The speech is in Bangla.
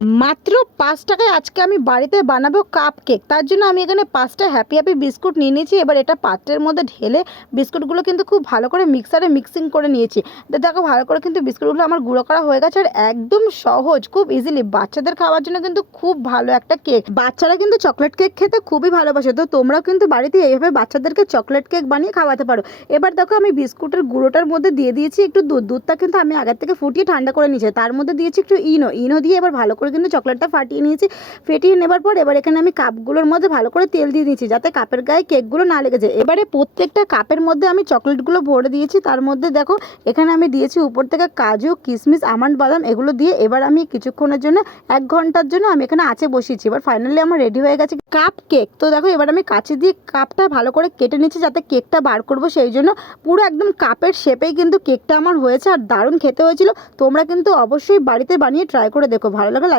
মাত্র পাঁচ টাকায় আজকে আমি বাড়িতে বানাবো কাপ কেক তার জন্য আমি এখানে পাঁচটা হ্যাপি হ্যাপি বিস্কুট নিয়ে নিয়েছি। এবার এটা পাত্রের মধ্যে ঢেলে বিস্কুটগুলো কিন্তু খুব ভালো করে মিক্সারে মিক্সিং করে নিয়েছি। দেখো, ভালো করে কিন্তু বিস্কুটগুলো আমার গুঁড়ো করা হয়ে গেছে আর একদম সহজ, খুব ইজিলি বাচ্চাদের খাওয়ার জন্য কিন্তু খুব ভালো একটা কেক বাচ্চারা কিন্তু চকলেট কেক খেতে খুবই ভালোবাসে। তো তোমরাও কিন্তু বাড়িতে এইভাবে বাচ্চাদেরকে চকলেট কেক বানিয়ে খাওয়াতে পারো। এবার দেখো, আমি বিস্কুটের গুঁড়োটার মধ্যে দিয়ে দিয়েছি একটু দুধ। দুধটা কিন্তু আমি আগের থেকে ফুটিয়ে ঠান্ডা করে নিয়েছি। তার মধ্যে দিয়েছি একটু ইনো। ইনো দিয়ে এবার ভালো করে কিন্তু চকলেটটা ফাটিয়ে নিয়েছি। ফেটিয়ে নেবার পর এবার এখানে আমি কাপগুলোর মধ্যে ভালো করে তেল দিয়ে দিয়েছি যাতে কাপের গায়ে কেকগুলো না লেগে যায়। এবারে প্রত্যেকটা কাপের মধ্যে আমি চকলেটগুলো ভরে দিয়েছি। তার মধ্যে দেখো, এখানে আমি দিয়েছি উপর থেকে কাজু কিশমিশ আমন্ড বাদাম এগুলো দিয়ে এবার আমি কিছুক্ষণের জন্য, এক ঘণ্টার জন্য আমি এখানে আছে বসিয়েছি। এবার ফাইনালি আমার রেডি হয়ে গেছে কাপ কেক তো দেখো, এবার আমি কাছে দিয়ে কাপটা ভালো করে কেটে নিচ্ছি যাতে কেকটা বার করব সেই জন্য। পুরো একদম কাপের শেপেই কিন্তু কেকটা আমার হয়েছে আর দারুণ খেতে হয়েছিল। তোমরা কিন্তু অবশ্যই বাড়িতে বানিয়ে ট্রাই করে দেখো। ভালো লাগলে